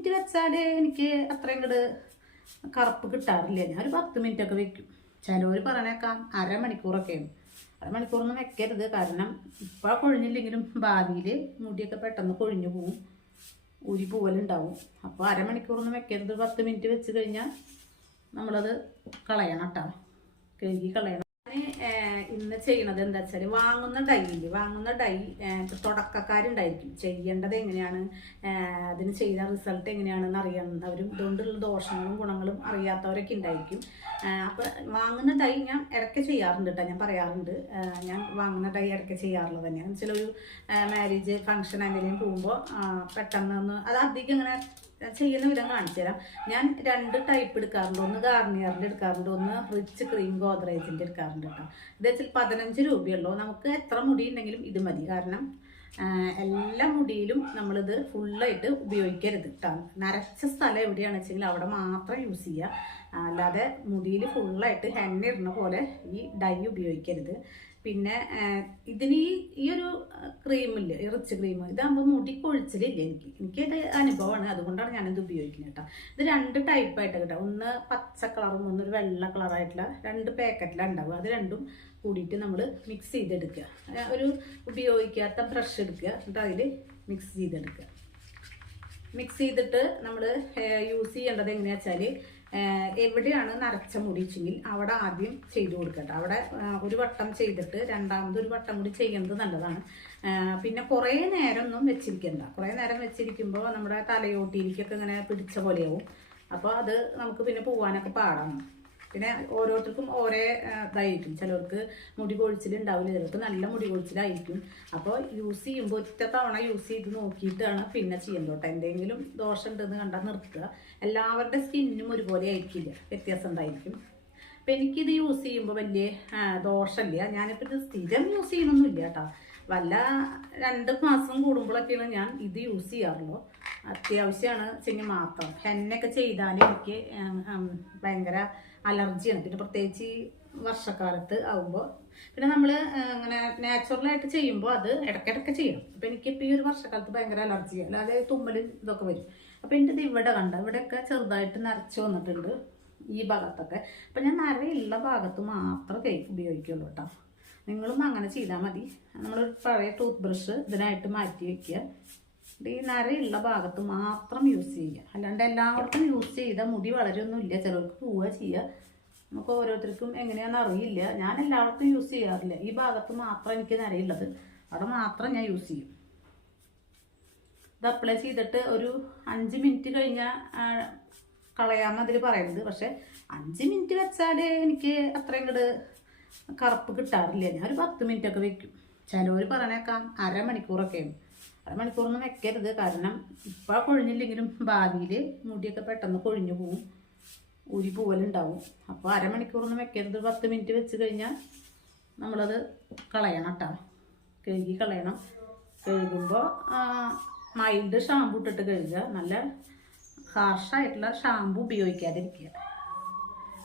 Minute വെച്ചാൽ എനിക്ക് അത്രയും ഇങ്ങോട്ട് കറുപ്പ് കിട്ടാറില്ല. ഞാനൊരു 10 മിനിറ്റൊക്കെ വെക്കും. ചിലവർ പറഞ്ഞേക്കാം അരമണിക്കൂറൊക്കെയാണ്. അരമണിക്കൂറൊന്നും വെക്കരുത്. കാരണം ഇപ്പോൾ കൊഴിഞ്ഞില്ലെങ്കിലും ഭാവിയിൽ മുടിയൊക്കെ പെട്ടെന്ന് കൊഴിഞ്ഞു പോവും, ഊരി പോവലുണ്ടാവും. അപ്പോൾ അരമണിക്കൂറൊന്നും വെക്കരുത്. 10 മിനിറ്റ് വെച്ച് കഴിഞ്ഞാൽ നമ്മളത് കളയണം കേട്ടോ, കഴുകി കളയണം. ഇന്ന് ചെയ്യണത് എന്താ വെച്ചാൽ വാങ്ങുന്ന ഡൈ തുടക്കക്കാരുണ്ടായിരിക്കും. ചെയ്യേണ്ടത് എങ്ങനെയാണ്, അതിന് ചെയ്ത റിസൾട്ട് എങ്ങനെയാണെന്ന് അറിയാവുന്നവരും ഇതുകൊണ്ടുള്ള ദോഷങ്ങളും ഗുണങ്ങളും അറിയാത്തവരൊക്കെ ഉണ്ടായിരിക്കും. അപ്പോൾ വാങ്ങുന്ന ഡൈ ഞാൻ ഇടയ്ക്ക് ചെയ്യാറുണ്ട് കേട്ടോ. ഞാൻ പറയാറുണ്ട്, ഞാൻ വാങ്ങുന്ന ഡൈ ഇടയ്ക്ക് ചെയ്യാറുള്ളത് തന്നെയാണ്. ചിലൊരു മാരേജ് ഫംഗ്ഷൻ എന്തെങ്കിലും പോകുമ്പോൾ പെട്ടെന്ന് അത് അധികം ഇങ്ങനെ ചെയ്യുന്ന വിധം കാണിച്ചു തരാം. ഞാൻ 2 ടൈപ്പ് എടുക്കാറുണ്ട്. ഒന്ന് ഗാർണിയറിൻ്റെ എടുക്കാറുണ്ട്, ഒന്ന് റിച്ച് ക്രീം ഗോദ്രേജിൻ്റെ എടുക്കാറുണ്ട് കേട്ടോ. ഇത് വെച്ചാൽ 15 രൂപയുള്ളൂ. നമുക്ക് എത്ര മുടി ഉണ്ടെങ്കിലും ഇത് മതി. കാരണം എല്ലാ മുടിയിലും നമ്മളിത് ഫുള്ളായിട്ട് ഉപയോഗിക്കരുത് കേട്ടോ. നരച്ച സ്ഥലം എവിടെയാണെന്ന് വെച്ചെങ്കിൽ അവിടെ മാത്രം യൂസ് ചെയ്യുക. അല്ലാതെ മുടിയിൽ ഫുള്ളായിട്ട് ഹെന്ന ഇടുന്ന പോലെ ഈ ഡൈ ഉപയോഗിക്കരുത്. പിന്നെ ഇതിന് ഈ ഒരു ക്രീമില്ലേ, റിച്ച് ക്രീം, ഇതാകുമ്പോൾ മുടി കൊഴിച്ചിലില്ല. എനിക്കത് അനുഭവമാണ്, അതുകൊണ്ടാണ് ഞാനിത് ഉപയോഗിക്കുന്നത് കേട്ടോ. ഇത് 2 ടൈപ്പായിട്ട് കേട്ടോ. ഒന്ന് പച്ച കളറും ഒന്നൊരു വെള്ള കളറായിട്ടുള്ള 2 പാക്കറ്റിലാണ് ഉണ്ടാവുക. അത് രണ്ടും കൂടിയിട്ട് നമ്മൾ മിക്സ് ചെയ്തെടുക്കുക. ഒരു ഉപയോഗിക്കാത്ത ബ്രഷ് എടുക്കുക, എന്നിട്ട് അതിൽ മിക്സ് ചെയ്തെടുക്കുക. മിക്സ് ചെയ്തിട്ട് നമ്മൾ യൂസ് ചെയ്യേണ്ടത് എങ്ങനെയാണെന്ന് വെച്ചാൽ, എവിടെയാണ് നരച്ച മുടി വെച്ചെങ്കിൽ അവിടെ ആദ്യം ചെയ്ത് കൊടുക്കട്ടെ. അവിടെ ഒരു വട്ടം ചെയ്തിട്ട് രണ്ടാമത് ഒരു വട്ടം കൂടി ചെയ്യുന്നത് നല്ലതാണ്. പിന്നെ കുറേ നേരം ഒന്നും വെച്ചിരിക്കണ്ട. കുറേ നേരം വെച്ചിരിക്കുമ്പോൾ നമ്മുടെ തലയോട്ടിയിലേക്കൊക്കെ ഇങ്ങനെ പിടിച്ച പോലെയാവും. അപ്പോൾ അത് നമുക്ക് പിന്നെ പോകാനൊക്കെ പാടാണ്. പിന്നെ ഓരോരുത്തർക്കും ഓരോ ഇതായിരിക്കും. ചിലർക്ക് മുടി കൊഴിച്ചിലുണ്ടാവില്ല, ചിലർക്ക് നല്ല മുടി കൊഴിച്ചിലായിരിക്കും. അപ്പോൾ യൂസ് ചെയ്യുമ്പോൾ ഒറ്റ തവണ യൂസ് ചെയ്ത് നോക്കിയിട്ടാണ് പിന്നെ ചെയ്യേണ്ടത് കേട്ടോ. എന്തെങ്കിലും ദോഷം ഉണ്ടെന്ന് കണ്ടാൽ നിർത്തുക. എല്ലാവരുടെ സ്കിന്നും ഒരുപോലെ ആയിരിക്കില്ല, വ്യത്യാസം ഉണ്ടായിരിക്കും. അപ്പം എനിക്കിത് യൂസ് ചെയ്യുമ്പോൾ വലിയ ദോഷമില്ല. ഞാനിപ്പോൾ ഇത് സ്ഥിരം യൂസ് ചെയ്യണമൊന്നുമില്ല കേട്ടോ. വല്ല 2 മാസം കൂടുമ്പോഴൊക്കെയാണ് ഞാൻ ഇത് യൂസ് ചെയ്യാറുള്ളൂ. അത്യാവശ്യമാണ് വെച്ചെങ്കിൽ മാത്രം. ഹെന്നൊക്കെ ചെയ്താൽ എനിക്ക് ഭയങ്കര അലർജിയാണ്. പിന്നെ പ്രത്യേകിച്ച് ഈ വർഷക്കാലത്ത് ആകുമ്പോൾ പിന്നെ നമ്മൾ അങ്ങനെ നാച്ചുറലായിട്ട് ചെയ്യുമ്പോൾ അത് ഇടയ്ക്കിടയ്ക്ക് ചെയ്യണം. അപ്പം എനിക്കിപ്പോൾ ഈ ഒരു വർഷക്കാലത്ത് ഭയങ്കര അലർജിയാണ്, അല്ലാതെ തുമ്മലും ഇതൊക്കെ വരും. അപ്പം എൻ്റെ ഇത് ഇവിടെ ഇവിടെയൊക്കെ ചെറുതായിട്ട് നരച്ച് വന്നിട്ടുണ്ട് ഈ ഭാഗത്തൊക്കെ. അപ്പം ഞാൻ നരയുള്ള ഭാഗത്ത് മാത്രമേ ഉപയോഗിക്കുള്ളൂ കേട്ടോ. നിങ്ങളും അങ്ങനെ ചെയ്താൽ മതി. നമ്മളൊരു പഴയ ടൂത്ത് ബ്രഷ് ഇതിനായിട്ട് മാറ്റി വയ്ക്കുക. ഈ നരയുള്ള ഭാഗത്ത് മാത്രം യൂസ് ചെയ്യുക. അല്ലാണ്ട് എല്ലാവർക്കും യൂസ് ചെയ്താൽ മുടി വളരെയൊന്നുമില്ല. ചിലർക്ക് പോവുക ചെയ്യുക. നമുക്ക് ഓരോരുത്തർക്കും എങ്ങനെയാണെന്ന് അറിയില്ല. ഞാൻ എല്ലാവർക്കും യൂസ് ചെയ്യാറില്ല. ഈ ഭാഗത്ത് മാത്രം എനിക്ക് നരയുള്ളത്, അവിടെ മാത്രം ഞാൻ യൂസ് ചെയ്യും. ഇത് അപ്ലൈ ചെയ്തിട്ട് ഒരു 5 മിനിറ്റ് കഴിഞ്ഞാൽ കളയാമെന്ന് അതിൽ പറയുന്നത്. പക്ഷെ 5 മിനിറ്റ് വെച്ചാൽ എനിക്ക് അത്രയും ഇങ്ങോട്ട് കറുപ്പ് കിട്ടാറില്ല. ഞാനൊരു 10 മിനിറ്റൊക്കെ വെക്കും. ചിലവർ പറഞ്ഞേക്കാം അരമണിക്കൂറൊക്കെയാണ്. അരമണിക്കൂറൊന്നും വെക്കരുത്. കാരണം ഇപ്പോൾ കൊഴിഞ്ഞില്ലെങ്കിലും ഭാവിയിൽ മുടിയൊക്കെ പെട്ടെന്ന് കൊഴിഞ്ഞു പോവും, ഊരി പോവലുണ്ടാവും. അപ്പോൾ അരമണിക്കൂറൊന്നും വെക്കരുത്. 10 മിനിറ്റ് വെച്ച് കഴിഞ്ഞാൽ നമ്മളത് കളയണം കേട്ടോ, കഴുകി കളയണം. കഴുകുമ്പോൾ മൈൽഡ് ഷാമ്പു ഇട്ടിട്ട് കഴുകുക. നല്ല ഹാർഷായിട്ടുള്ള ഷാമ്പു ഉപയോഗിക്കാതിരിക്കുക.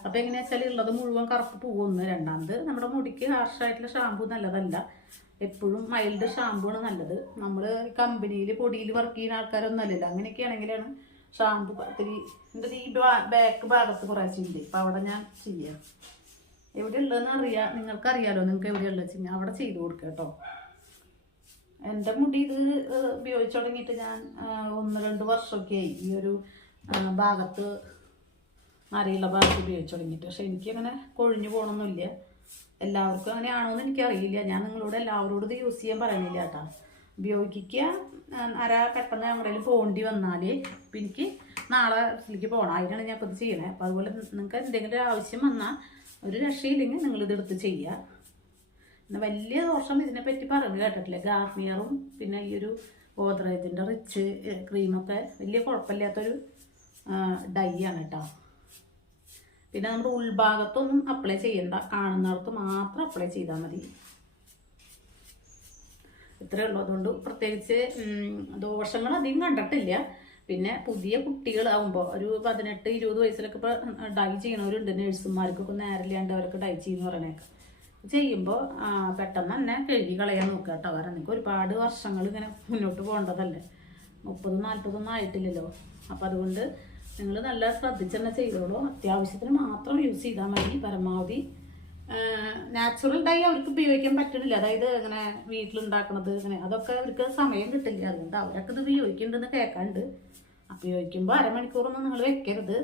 അപ്പോൾ എങ്ങനെയാ വെച്ചാൽ ഉള്ളത് മുഴുവൻ കറുപ്പ് പോകുന്നു. രണ്ടാമത് നമ്മുടെ മുടിക്ക് ഹാർഷായിട്ടുള്ള ഷാമ്പു നല്ലതല്ല. എപ്പോഴും മൈൽഡ് ഷാമ്പു ആണ് നല്ലത്. നമ്മൾ കമ്പനിയിൽ പൊടിയിൽ വർക്ക് ചെയ്യുന്ന ആൾക്കാരൊന്നും അല്ലല്ലോ. അങ്ങനെയൊക്കെ ആണെങ്കിലാണ് ഷാമ്പു ഇത്തിരി എൻ്റെ ഈ ബാക്ക് ഭാഗത്ത് കുറച്ചുണ്ട്. ഇപ്പം അവിടെ ഞാൻ ചെയ്യാം. എവിടെ ഉള്ളതെന്ന് അറിയാം, നിങ്ങൾക്കറിയാലോ. നിങ്ങൾക്ക് എവിടെയുള്ളത് വെച്ച് കഴിഞ്ഞാൽ അവിടെ ചെയ്ത് കൊടുക്കുക കേട്ടോ. എൻ്റെ മുടി ഇത് ഉപയോഗിച്ച് തുടങ്ങിയിട്ട് ഞാൻ 1-2 വർഷമൊക്കെ ആയി ഈ ഒരു ഭാഗത്ത്, നരയുള്ള ഭാഗത്ത് ഉപയോഗിച്ച് തുടങ്ങിയിട്ട്. പക്ഷെ എനിക്കങ്ങനെ കൊഴിഞ്ഞു പോകണമെന്നില്ല. എല്ലാവർക്കും അങ്ങനെ ആണോയെന്ന് എനിക്കറിയില്ല. ഞാൻ നിങ്ങളോട് എല്ലാവരോടും ഇത് യൂസ് ചെയ്യാൻ പറയണില്ല കേട്ടോ. ഉപയോഗിക്കുക. നര പെട്ടെന്ന് എവിടെയെങ്കിലും പോകേണ്ടി വന്നാൽ ഇപ്പം എനിക്ക് നാളെ ഇതിലേക്ക് പോകണം, അതിനാണ് ഞാൻ ഇപ്പോൾ ഇത് ചെയ്യണേ. അപ്പോൾ അതുപോലെ നിങ്ങൾക്ക് എന്തെങ്കിലും ആവശ്യം വന്നാൽ ഒരു രക്ഷയില്ലെങ്കിൽ നിങ്ങളിതെടുത്ത് ചെയ്യുക. പിന്നെ വലിയ ദോഷം ഇതിനെപ്പറ്റി പറയുന്നത് കേട്ടിട്ടില്ല. ഗാർണിയറും പിന്നെ ഈ ഒരു ഗോദ്രേജിൻ്റെ റിച്ച് ക്രീമൊക്കെ വലിയ കുഴപ്പമില്ലാത്തൊരു ഡൈ ആണ് കേട്ടോ. പിന്നെ നമ്മുടെ ഉൾഭാഗത്തൊന്നും അപ്ലൈ ചെയ്യണ്ട, കാണുന്നിടത്ത് മാത്രം അപ്ലൈ ചെയ്താൽ മതി. ഇത്രയേ ഉള്ളൂ. അതുകൊണ്ട് പ്രത്യേകിച്ച് ദോഷങ്ങൾ അധികം കണ്ടിട്ടില്ല. പിന്നെ പുതിയ കുട്ടികളാവുമ്പോൾ ഒരു 18-20 വയസ്സിലൊക്കെ ഇപ്പോൾ ഡൈ ചെയ്യണവരുണ്ട്. നഴ്സുമാർക്കൊക്കെ നേരില്ലാണ്ട് അവരൊക്കെ ഡൈ ചെയ്യുന്ന പറയണേക്കാം. ചെയ്യുമ്പോൾ പെട്ടെന്ന് തന്നെ കഴുകി കളയാൻ നോക്കുക കേട്ടോ. കാരണം നിങ്ങൾക്ക് ഒരുപാട് വർഷങ്ങൾ ഇങ്ങനെ മുന്നോട്ട് പോകേണ്ടതല്ലേ. 30-40 ആയിട്ടില്ലല്ലോ. അപ്പോൾ അതുകൊണ്ട് നിങ്ങൾ നല്ല ശ്രദ്ധിച്ച് തന്നെ ചെയ്തോളൂ. അത്യാവശ്യത്തിന് മാത്രം യൂസ് ചെയ്താൽ മതി. പരമാവധി നാച്ചുറൽ ഡൈ അവർക്ക് ഉപയോഗിക്കാൻ പറ്റണില്ല. അതായത് ഇങ്ങനെ വീട്ടിലുണ്ടാക്കുന്നത് ഇങ്ങനെ അതൊക്കെ അവർക്ക് സമയം കിട്ടില്ല. അതുകൊണ്ട് അവരൊക്കെ ഇത് ഉപയോഗിക്കുന്നുണ്ടെന്ന് കേൾക്കാണ്ട്. ഉപയോഗിക്കുമ്പോൾ അരമണിക്കൂറൊന്നും നിങ്ങൾ വെക്കരുത്.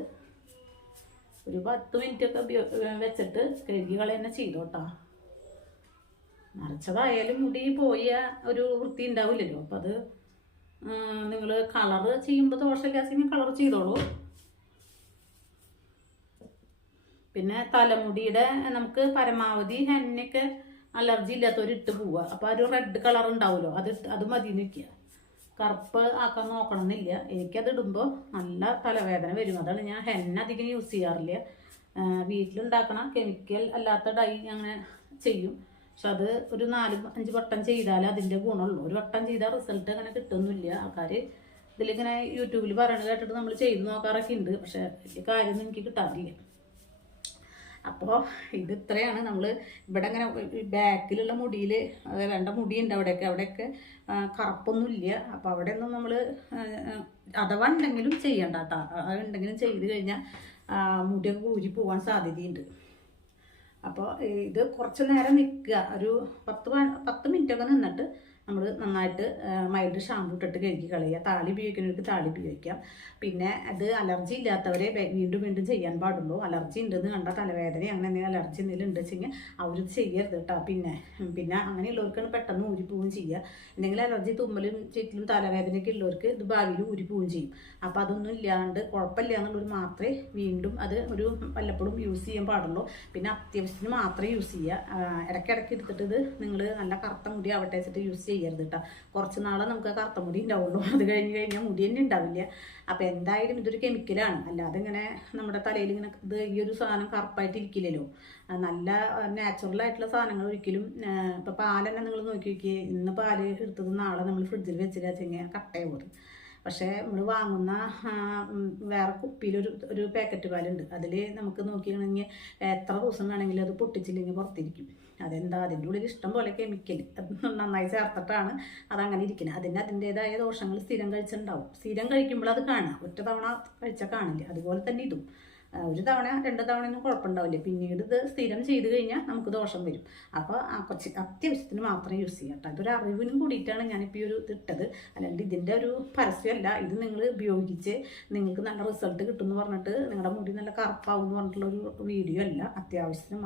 ഒരു 10 മിനിറ്റൊക്കെ വെച്ചിട്ട് കഴുകി കളി തന്നെ ചെയ്തോട്ടാ. നരച്ചതായാലും മുടി പോയ ഒരു വൃത്തി ഉണ്ടാവില്ലല്ലോ. അപ്പം അത് നിങ്ങൾ കളറ് ചെയ്യുമ്പോൾ ദോഷമില്ലാതെ കളർ ചെയ്തോളൂ. പിന്നെ തലമുടിയുടെ നമുക്ക് പരമാവധി ഹെന്നയൊക്കെ അലർജി ഇല്ലാത്തവരിട്ട് പോവുക. അപ്പോൾ ഒരു റെഡ് കളർ ഉണ്ടാവുമല്ലോ, അത് മതി നിൽക്കുക. കറുപ്പ് ആക്കാൻ നോക്കണമെന്നില്ല. എനിക്കത് ഇടുമ്പോൾ നല്ല തലവേദന വരും. അതാണ് ഞാൻ ഹെന്ന അധികം യൂസ് ചെയ്യാറില്ല. വീട്ടിലുണ്ടാക്കണ കെമിക്കൽ അല്ലാത്ത ഡൈ അങ്ങനെ ചെയ്യും. പക്ഷെ അത് ഒരു 4-5 വട്ടം ചെയ്താലേ അതിൻ്റെ ഗുണമുള്ളൂ. ഒരു വട്ടം ചെയ്താൽ റിസൾട്ട് അങ്ങനെ കിട്ടുന്നില്ല. ആൾക്കാർ ഇതിലിങ്ങനെ യൂട്യൂബിൽ പറയണത് കേട്ടിട്ട് നമ്മൾ ചെയ്ത് നോക്കാറൊക്കെ ഉണ്ട്. പക്ഷെ വലിയ കാര്യമൊന്നും എനിക്ക് കിട്ടാറില്ല. അപ്പോൾ ഇത് ഇത്രയാണ്. നമ്മൾ ഇവിടെ ഇങ്ങനെ ബാക്കിലുള്ള മുടിയിൽ വേണ്ട മുടിയുണ്ട്, അവിടെയൊക്കെ കറുപ്പൊന്നുമില്ല. അപ്പോൾ അവിടെയൊന്നും നമ്മൾ അഥവാ ഉണ്ടെങ്കിലും ചെയ്യണ്ട കേട്ടോ. അതുണ്ടെങ്കിലും ചെയ്ത് കഴിഞ്ഞാൽ മുടിയൊക്കെ ഊരി പോകാൻ സാധ്യതയുണ്ട്. അപ്പോൾ ഇത് കുറച്ച് നേരം നിൽക്കുക. ഒരു 10 മിനിറ്റൊക്കെ നിന്നിട്ട് നമ്മൾ നന്നായിട്ട് മൈൽഡ് ഷാമ്പു ഇട്ടിട്ട് കഴുകി കളയുക. താളി ഉപയോഗിക്കുന്നവർക്ക് താളി ഉപയോഗിക്കാം. പിന്നെ അത് അലർജി ഇല്ലാത്തവരെ വീണ്ടും ചെയ്യാൻ പാടുള്ളൂ. അലർജി ഉണ്ടെന്ന് കണ്ട തലവേദന അങ്ങനെ എന്തെങ്കിലും അലർജി എന്തെങ്കിലും ഉണ്ട് വെച്ചെങ്കിൽ അവരത് ചെയ്യരുത് കേട്ടോ. പിന്നെ അങ്ങനെയുള്ളവർക്കാണ് പെട്ടെന്ന് ഊരിപ്പോവുകയും ചെയ്യുക. എന്തെങ്കിലും അലർജി തുമ്മലും ചുറ്റിലും തലവേദനയൊക്കെ ഉള്ളവർക്ക് ഇത് ഭാവിയിൽ ഊരിപ്പോവുകയും ചെയ്യും. അപ്പോൾ അതൊന്നും ഇല്ലാണ്ട് കുഴപ്പമില്ല എന്നുള്ളവർ മാത്രമേ വീണ്ടും അത് വല്ലപ്പോഴും യൂസ് ചെയ്യാൻ പാടുള്ളൂ. പിന്നെ അത്യാവശ്യത്തിന് മാത്രമേ യൂസ് ചെയ്യുക. ഇടയ്ക്കിടയ്ക്ക് എടുത്തിട്ട് ഇത് നിങ്ങൾ നല്ല കറുത്ത മുടി ആവട്ടെ വെച്ചിട്ട് യൂസ് ചെയ്യരുത് കേട്ടോ. കുറച്ച് നാളെ നമുക്ക് കറുത്ത മുടി ഉണ്ടാവുള്ളൂ. അത് കഴിഞ്ഞാൽ മുടി തന്നെ ഉണ്ടാവില്ല. അപ്പോൾ എന്തായാലും ഇതൊരു കെമിക്കലാണ്. അല്ലാതെ ഇങ്ങനെ നമ്മുടെ തലയിൽ ഇങ്ങനെ ഈ ഒരു സാധനം കറുപ്പായിട്ടിരിക്കില്ലല്ലോ. നല്ല നാച്ചുറലായിട്ടുള്ള സാധനങ്ങൾ ഒരിക്കലും ഇപ്പോൾ പാൽ തന്നെ നിങ്ങൾ നോക്കി നോക്കിയേ. ഇന്ന് പാല് എടുത്തത് നാളെ നമ്മൾ ഫ്രിഡ്ജിൽ വെച്ചിട്ട് വെച്ചെങ്കിൽ കട്ടയാവും. പക്ഷേ നമ്മൾ വാങ്ങുന്ന വേറെ കുപ്പിയിലൊരു പാക്കറ്റ് പാലുണ്ട്. അതിൽ നമുക്ക് നോക്കിയാണെങ്കിൽ എത്ര ദിവസം വേണമെങ്കിലും അത് പൊട്ടിച്ചില്ലെങ്കിൽ പുറത്തിരിക്കും. അതെന്താ, അതിൻ്റെ ഉള്ളിൽ ഇഷ്ടം പോലെ കെമിക്കൽ നന്നായി ചേർത്തിട്ടാണ് അതങ്ങനെ ഇരിക്കുന്നത്. അതിൻ്റേതായ ദോഷങ്ങൾ സ്ഥിരം കഴിച്ചിട്ടുണ്ടാവും. സ്ഥിരം കഴിക്കുമ്പോൾ അത് കാണുക. ഒറ്റ തവണ കഴിച്ചാൽ കാണില്ല. അതുപോലെ തന്നെ ഇതും ഒരു തവണ 2 തവണയൊന്നും കുഴപ്പമുണ്ടാവില്ല. പിന്നീട് ഇത് സ്ഥിരം ചെയ്ത് കഴിഞ്ഞാൽ നമുക്ക് ദോഷം വരും. അപ്പോൾ അത്യാവശ്യത്തിന് മാത്രം യൂസ് ചെയ്യാം കേട്ടോ. അതൊരു അറിവിനും കൂടിയിട്ടാണ് ഞാനിപ്പോൾ ഈ ഒരു ഇട്ടത്. അല്ലാണ്ട് ഇതിൻ്റെ ഒരു പരസ്യമല്ല. ഇത് നിങ്ങൾ ഉപയോഗിച്ച് നിങ്ങൾക്ക് നല്ല റിസൾട്ട് കിട്ടുമെന്ന് പറഞ്ഞിട്ട് നിങ്ങളുടെ മുടി നല്ല കറുപ്പാവും എന്ന് പറഞ്ഞിട്ടുള്ളൊരു വീഡിയോ അല്ല. അത്യാവശ്യത്തിന്